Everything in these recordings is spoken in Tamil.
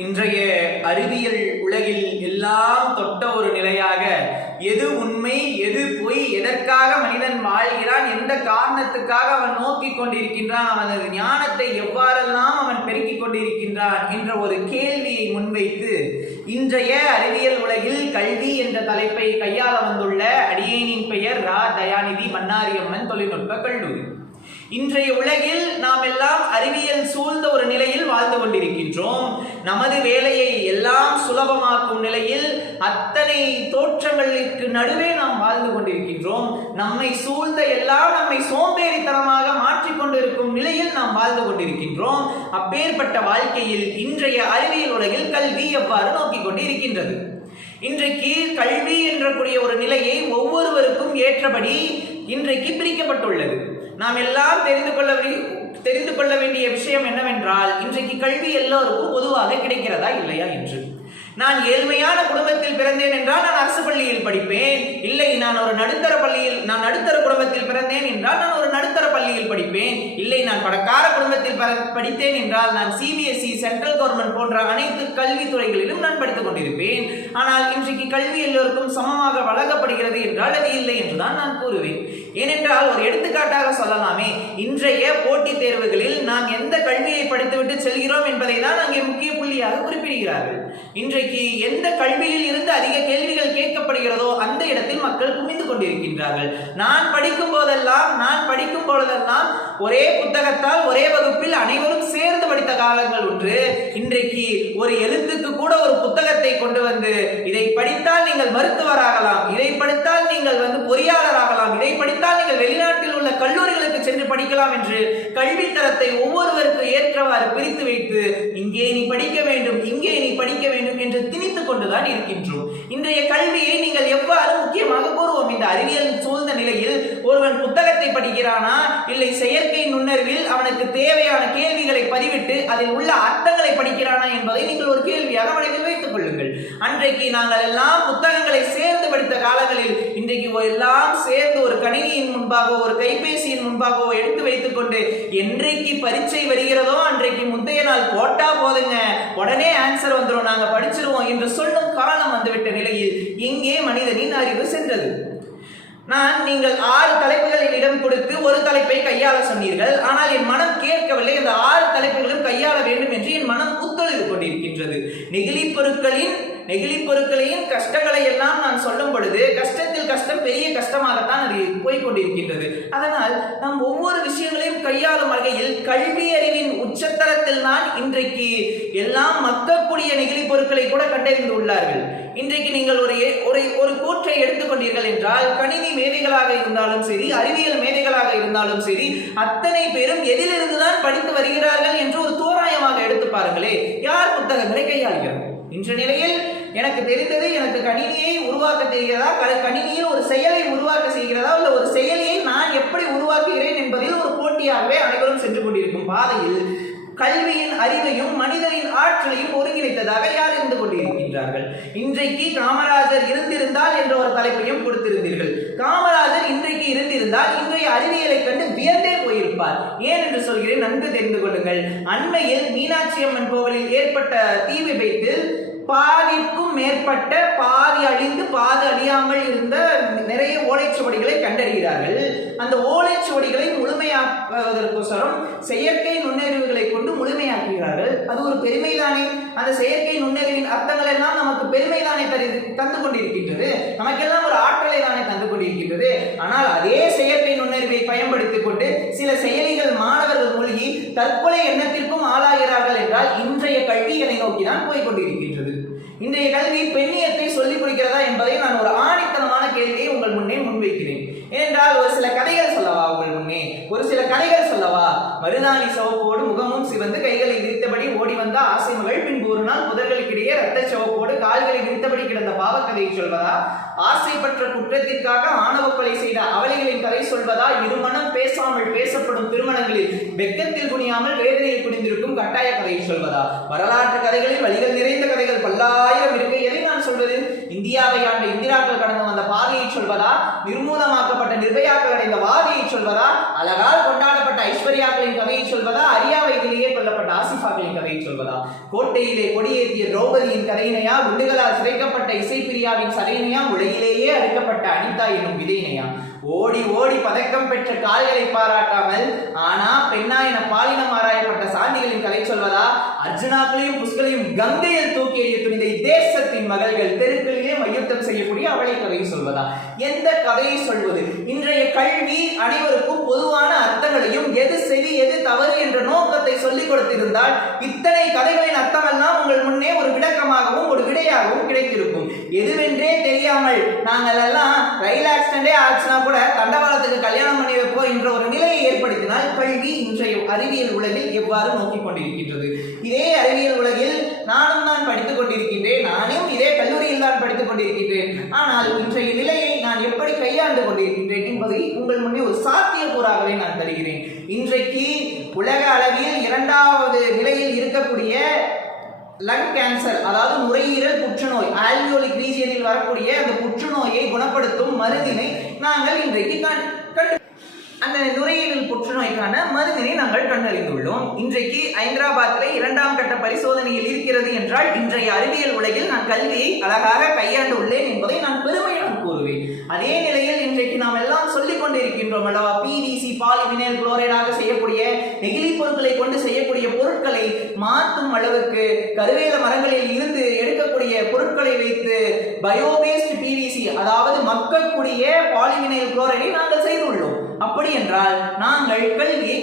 இன்றைய அறிவியல் உலகில் எல்லாம் தொட்ட ஒரு நிலையாக எது உண்மை எது பொய், எதற்காக மனிதன் வாழ்கிறான், எந்த காரணத்துக்காக அவன் நோக்கி கொண்டிருக்கின்றான், அவனது ஞானத்தை எவ்வாறெல்லாம் அவன் பெருக்கிக் கொண்டிருக்கின்றான் என்ற ஒரு கேள்வியை முன்வைத்து இன்றைய அறிவியல் உலகில் கல்வி என்ற தலைப்பை கையாள வந்துள்ள அடியேனின் பெயர் ரா. தயாநிதி, மன்னாரியம்மன் தொழில்நுட்ப கல்லூரி. இன்றைய உலகில் நாம் எல்லாம் அறிவியல் சூழ்ந்த ஒரு நிலையில் வாழ்ந்து கொண்டிருக்கின்றோம். நமது வேலையை எல்லாம் சுலபமாக்கும் நிலையில் அத்தனை தோற்றங்களுக்கு நடுவே நாம் வாழ்ந்து கொண்டிருக்கின்றோம். நம்மை சூழ்ந்த எல்லாம் நம்மை சோம்பேறித்தனமாக மாற்றிக்கொண்டிருக்கும் நிலையில் நாம் வாழ்ந்து கொண்டிருக்கின்றோம். அப்பேற்பட்ட வாழ்க்கையில் இன்றைய அறிவியல் உலகில் கல்வி எவ்வாறு நோக்கிக் கொண்டிருக்கின்றது? இன்றைக்கு கல்வி என்றக்கூடிய ஒரு நிலையை ஒவ்வொருவருக்கும் ஏற்றபடி இன்றைக்கு பிரிக்கப்பட்டுள்ளது. நாம் எல்லாம் தெரிந்து கொள்ள வேண்டிய விஷயம் என்னவென்றால், இன்றைக்கு கல்வி எல்லோருக்கும் பொதுவாக கிடைக்கிறதா இல்லையா என்று. நான் ஏழ்மையான குடும்பத்தில் பிறந்தேன் என்றால் நான் அரசு பள்ளியில் படிப்பேன். இல்லை, நான் நடுத்தர குடும்பத்தில் பிறந்தேன் என்றால் நான் ஒரு நடுத்தர பள்ளியில் படிப்பேன். இல்லை, நான் பணக்கார குடும்பத்தில் படித்தேன் என்றால் நான் CBSE, சென்ட்ரல் கவர்மெண்ட் போன்ற அனைத்து கல்வித்துறைகளிலும் நான் படித்துக் கொண்டிருப்பேன். ஆனால் இன்றைக்கு கல்வி எல்லோருக்கும் சமமாக வழங்கப்படுகிறது என்றால் அது இல்லை என்றுதான் நான் கூறுவேன். ஏனென்றால் ஒரு எடுத்துக்காட்டாக சொல்லலாமே, இன்றைய போட்டித் தேர்வுகளில் நாம் எந்த கல்வியை படித்துவிட்டு செல்கிறோம் என்பதை தான் அங்கே முக்கிய புள்ளியாக குறிப்பிடுகிறார்கள். இன்றைக்கு எந்த கல்வியில் இருந்து அதிக கேள்விகள் கேட்கப்படுகிறதோ அந்த இடத்தில் மக்கள் குமிந்து கொண்டிருக்கின்றார்கள். நான் படிக்கும் பொழுதெல்லாம் ஒரே புத்தகத்தால் ஒரே வகுப்பில் அனைவரும் சேர்ந்து படித்த காலங்கள் ஒன்று. இன்றைக்கு ஒரு எழுத்துக்கு கூட ஒரு புத்தகத்தை கொண்டு வந்து இதை படித்தால் நீங்கள் மருத்துவராகலாம், இதை படித்தால் நீங்கள் பொறியாளராகலாம், இதை படித்தால் நீங்கள் வெளிநாட்டில் உள்ள கல்லூரிகளுக்கு சென்று படிக்கலாம் என்று கல்வி தரத்தை ஒவ்வொருவருக்கு ஏற்றவாறு பிரித்து வைத்து இங்கே நீ படிக்க வேண்டும், இங்கே நீ படிக்க வேண்டும் என்று திணித்துக் கொண்டுதான் இருக்கின்றோம். இன்றைய கல்வியை நீங்கள் எவ்வாறு முக்கியமாக கூறுவோம்? இந்த அறிவியல் சூழ்ந்த நிலையில் ஒருவன் புத்தகத்தை படிக்கிறானா, இல்லை செயற்கை நுண்ணறிவில் அவனுக்கு தேவையான கேள்விகளை பதிவிட்டு அதில் உள்ள அர்த்தங்களை படிக்கிறானா என்பதை நீங்கள் ஒரு கேள்வியாக மனதில் வைத்துக் கொள்ளுங்கள். அன்றைக்கு நாங்கள் எல்லாம் புத்தகங்களை சேர்ந்து படித்த காலங்களில் இன்றைக்கு எல்லாம் சேர்ந்து ஒரு கணினியின் முன்பாகவோ ஒரு கைபேசியின் முன்பாகவோ எடுத்து வைத்துக் கொண்டு என்றைக்கு பரீட்சை வருகிறதோ அன்றைக்கு முந்தைய நாள் போட்டா போதுங்க, உடனே ஆன்சர் வந்துடும், நாங்க படிச்சிருவோம் என்று சொல்லும் காலம் வந்துவிட்ட நிலையில் எங்கே மனிதனின் அறிவு சென்றது? நீங்கள் 6 தலைப்புகள் என்னிடம் கொடுத்து ஒரு தலைப்பை கையாள சொன்னீர்கள். ஆனால் என் மனம் கேட்கவில்லை. அந்த 6 தலைப்புகளும் கையாள வேண்டும் என்று என் மனம் ஒத்துழைத்து கொண்டிருக்கின்றது. நெகிழி பொருட்களையும் கஷ்டங்களை எல்லாம் நான் சொல்லும் பொழுது கஷ்டத்தில் கஷ்டம் பெரிய கஷ்டமாகத்தான் அது போய்கொண்டிருக்கின்றது. அதனால் நாம் ஒவ்வொரு விஷயங்களையும் கையாளும் வகையில் கல்வி அறிவின் உச்சத்தரத்தில் தான் இன்றைக்கு எல்லாம் மக்கக்கூடிய நெகிழி பொருட்களை கூட கண்டறிந்து உள்ளார்கள். இன்றைக்கு நீங்கள் ஒரு கூற்றை எடுத்துக்கொண்டீர்கள் என்றால், கணினி மேதைகளாக இருந்தாலும் சரி, அறிவியல் மேதைகளாக இருந்தாலும் சரி, அத்தனை பேரும் எதிலிருந்துதான் படித்து வருகிறார்கள் என்று ஒரு தோராயமாக எடுத்து பாருங்களே, யார் புத்தகங்களை கையாளுகிறார்கள்? இன்ற நிலையில் எனக்கு தெரிந்தது, எனக்கு கணினியை உருவாக்க தெரிகிறதா, கணினியில் ஒரு செயலை உருவாக்க செய்கிறதா, இல்லை ஒரு செயலியை நான் எப்படி உருவாக்குகிறேன் என்பதில் ஒரு போட்டியாகவே அனைவரும் சென்று கொண்டிருக்கும் பாதையில் கல்வியின் அறிவையும் மனிதனின் ஆற்றலையும் ஒருங்கிணைத்ததாக யார் இருந்து கொண்டிருக்கின்றார்கள்? இன்றைக்கு காமராஜர் இருந்திருந்தால் என்ற ஒரு தலைப்பையும் கொடுத்திருந்தீர்கள். காமராஜர் இன்றைக்கு இருந்திருந்தால் இன்றைய அறிவியலை கண்டு வியந்தே போயிருப்பார். ஏன் என்று சொல்கிறேன், நன்கு தெரிந்து கொள்ளுங்கள். அண்மையில் மீனாட்சி அம்மன் கோவிலில் ஏற்பட்ட தீ விபத்தில் பாதிக்கும் மேற்பட்ட பாதி அழிந்து பாதி அழியாமல் இருந்த நிறைய ஓலைச்சுவடிகளை கண்டறிகிறார்கள். அந்த ஓலைச்சுவடிகளை முழுமையாக்குவதற்கோசரம் செயற்கை நுண்ணறிவுகளை கொண்டு முழுமையாக்குகிறார்கள். அது ஒரு பெருமைதானே? அந்த செயற்கை நுண்ணறிவின் அர்த்தங்கள் எல்லாம் நமக்கு பெருமைதானே தந்து கொண்டிருக்கின்றது, நமக்கெல்லாம் ஒரு ஆற்றலை தானே தந்து கொண்டிருக்கின்றது. ஆனால் அதே செயற்கை நுண்ணறிவை பயன்படுத்திக் கொண்டு சில செயலிகள் மாணவர்கள் மூழ்கி தற்கொலை எண்ணத்திற்கும் ஆளாகிறார்கள் என்றால் இன்றைய கல்விகளை நோக்கிதான் போய்கொண்டிருக்கின்றது. இன்றைய கல்வி பெண்ணியத்தை சொல்லிக் கொடுக்கிறதா என்பதை நான் ஒரு ஆணித்தனமான கேள்வியை உங்கள் முன்னே முன்வைக்கிறேன். ஏனென்றால் ஒரு சில கதைகள் சொல்லவா உங்கள் முன்னே? மருதாணி சிவப்போடு முகமும் சிவந்து கைகளை விரித்தபடி ஓடி வந்த ஆசை மகள், பின்பு ஒரு நாள் புதர்களுக்கிடையே ரத்த சிவப்போடு கால்களை விரித்தபடி கிடந்த பாவக்கதையை சொல்வதா? ஆசைப்பற்ற குற்றத்திற்காக ஆணவ கொலை செய்த அவளிகளின் கதை சொல்வதா? இருமணம் பேசாமல் பேசப்படும் திருமணங்களில் வெக்கத்தில் குனியாமல் வேதனையில் குனிந்திருக்கும் கட்டாய கதையை சொல்வதா? வரலாற்று கதைகளில் வழிகள் நிறைந்த கதைகள் பல்லாயிரம் இருக்கு. எதை நான் சொல்வது? இந்தியாவை ஆண்ட இந்திராக்கள் கடந்து வந்த பாதையை சொல்வதா? நிர்மூலமாக்கப்பட்ட நிர்பயாக்கள் அடைந்த வாதியை சொல்வதா? அழகால் கொண்டாடப்பட்ட ஐஸ்வர்யாக்களின் கதையை சொல்வதா? அரியா வயதிலேயே கொல்லப்பட்ட ஆசிஃபாக்களின் கதையை சொல்வதா? கோட்டையிலே குடிசையிலே கொடியேற்றிய திரௌபதியின் கதையினையா, குண்டுகளால் சிறைக்கப்பட்ட இசைப்பிரியாவின் சதையினையா, உலகிலேயே அறுக்கப்பட்ட அனிதா என்னும் விதையினையா? ஓடி ஓடி பதக்கம் பெற்ற கால்களை பாராட்டாமல் ஆனா பெண்ணா என பாலினம் ஆராயப்பட்ட சாந்திகளின் கதை சொல்வதா? அர்ஜுனாக்களையும் புஷ்களையும் கங்கையில் தூக்கி எறிய துணிந்த தேசத்தின் மகள்கள் தெருக்களிலே மையுத்தம் செய்யக்கூடிய அவளை கதையை சொல்வதா? எந்த கதையை சொல்வது? இன்றைய கல்வி அனைவருக்கும் பொதுவான அர்த்தங்களையும் எது சரி எது தவறு என்ற நோக்கத்தை சொல்லிக் கொடுத்திருந்தால் இத்தனை கதைகளின் அர்த்தமெல்லாம் உங்கள் முன்னே ஒரு விளக்கமாகவும் ஒரு விடையாகவும் கிடைத்திருக்கும். எதுவென்றே தெரியாமல் நாங்கள் எல்லாம் ரயில் ஆக்சிடென்டே ஆச்சுனா கூட தண்டவாளத்துக்கு கல்யாணம் பண்ணி வைப்போம் என்ற ஒரு நிலையை ஏற்படுத்தினால் கல்வி இன்றைய அறிவியல் உலகில் எவ்வாறு நோக்கிக் கொண்டிருக்கின்றது? இதே அறிவியல் உலகில் நானும் தான் படித்துக் கொண்டிருக்கின்றேன், நானும் இதே கல்லூரியில் தான் படித்துக் கொண்டிருக்கின்றேன். ஆனால் இன்றைய நிலையை நான் எப்படி கையாண்டு கொண்டிருக்கின்றேன் என்பதை உங்கள் முன்னே ஒரு சாத்தியக்கூறாகவே நான் தருகிறேன். இன்றைக்கு உலக அளவில் 2வது நிலையில் இருக்கக்கூடிய லங் கேன்சர், அதாவது நுரையீரல் புற்றுநோய், ஆல்வியோலிக் ரீஜியனில் வரக்கூடிய அந்த புற்றுநோயை குணப்படுத்தும் மருந்தினை நாங்கள் இன்றைக்கு அந்த நுரையீரல் புற்றுநோய்க்கான மருந்தினை நாங்கள் கண்டறிந்துள்ளோம். இன்றைக்கு ஹைதராபாத்தில் 2ஆம் கட்ட பரிசோதனையில் இருக்கிறது என்றால் இன்றைய அறிவியல் உலகில் நான் கல்வியை அழகாக கையாண்டு உள்ளேன் என்பதை நான் பெருமையுடன் கூறுவேன். அதே நிலையில் இன்றைக்கு நாம் எல்லாம் சொல்லிக் கொண்டிருக்கின்றோம் அல்லவா, PVC பாலிவினைல் குளோரைடாக செய்யக்கூடிய நெகிழி பொருட்களை கொண்டு செய்யக்கூடிய பொருட்களை மாற்றும் அளவுக்கு கருவேல மரங்களில் இருந்து எடுக்கக்கூடிய பொருட்களை வைத்து பயோபேஸ்ட் PVC, அதாவது மக்கக்கூடிய பாலிவினைல் குளோரைடை நாங்கள் செய்துள்ளோம். அப்படி என்றால் நாங்கள் கல்வியை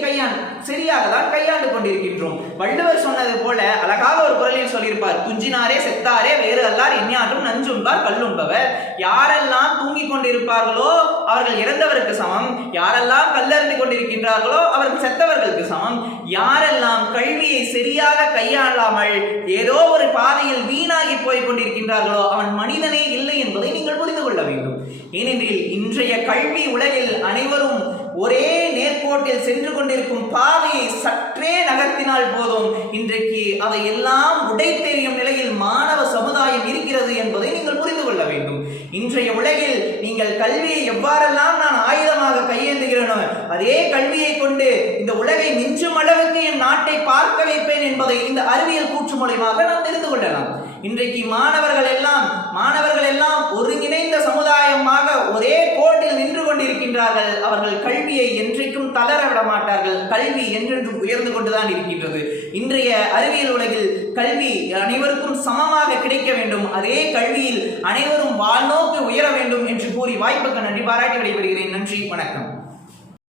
சரியாக தான் கையாண்டு கொண்டிருக்கின்றோம். வள்ளுவர் சொன்னது போல அழகாக ஒரு குறளில் சொல்லியிருப்பார், துஞ்சினாரே செத்தாரே வேறு அல்லார் எஞ்ஞான்றும் நஞ்சுண்பார் கல்லுண்பவர். யாரெல்லாம் தூங்கிக் கொண்டிருப்பார்களோ அவர்கள் இறந்தவருக்கு சமம், யாரெல்லாம் கல்லறிந்து கொண்டிருக்கின்றார்களோ அவர்கள் செத்தவர்களுக்கு சமம். யாரெல்லாம் கல்வியை சரியாக கையாளாமல் ஏதோ ஒரு பாதையில் வீணாகி போய் கொண்டிருக்கின்றார்களோ அவன் மனிதனே இல்லை என்பதை நீங்கள் புரிந்து கொள்ள வேண்டும். ஏனென்றில் இன்றைய கல்வி உலகில் அனைவரும் ஒரே நேர்கோட்டில் சென்று கொண்டிருக்கும் பாதையை சற்றே நகர்த்தினால் போதும் இன்றைக்கு அதை எல்லாம் உடைத்தெறியும் நிலையில் மாணவ சமுதாயம் இருக்கிறது என்பதை நீங்கள் புரிந்து கொள்ள வேண்டும். இன்றைய உலகில் நீங்கள் கல்வியை எவ்வாறெல்லாம் நான் ஆயுதமாக கையேந்துகிறேனோ அதே கல்வியை கொண்டு இந்த உலகை மிஞ்சும் அளவுக்கு என் நாட்டை பார்க்க வைப்பேன் என்பதை இந்த அறிவியல் கூற்று மூலமாக நாம் தெரிந்து கொள்ளலாம். இன்றைக்கு மாணவர்கள் எல்லாம் ஒருங்கிணைந்த சமுதாயமாக ஒரே கோட்டில் நின்று கொண்டிருக்கின்றார்கள். அவர்கள் கல்வியை என்றைக்கும் தளர விட மாட்டார்கள். கல்வி என்றென்றும் உயர்ந்து கொண்டுதான் இருக்கின்றது. இன்றைய அறிவியல் உலகில் கல்வி அனைவருக்கும் சமமாக கிடைக்க வேண்டும், அதே கல்வியில் அனைவரும் வாழ்நோக்கு உயர வேண்டும் என்று கூறி வாய்ப்புக்கு நன்றி பாராட்டி விடைபெறுகிறேன். நன்றி, வணக்கம்.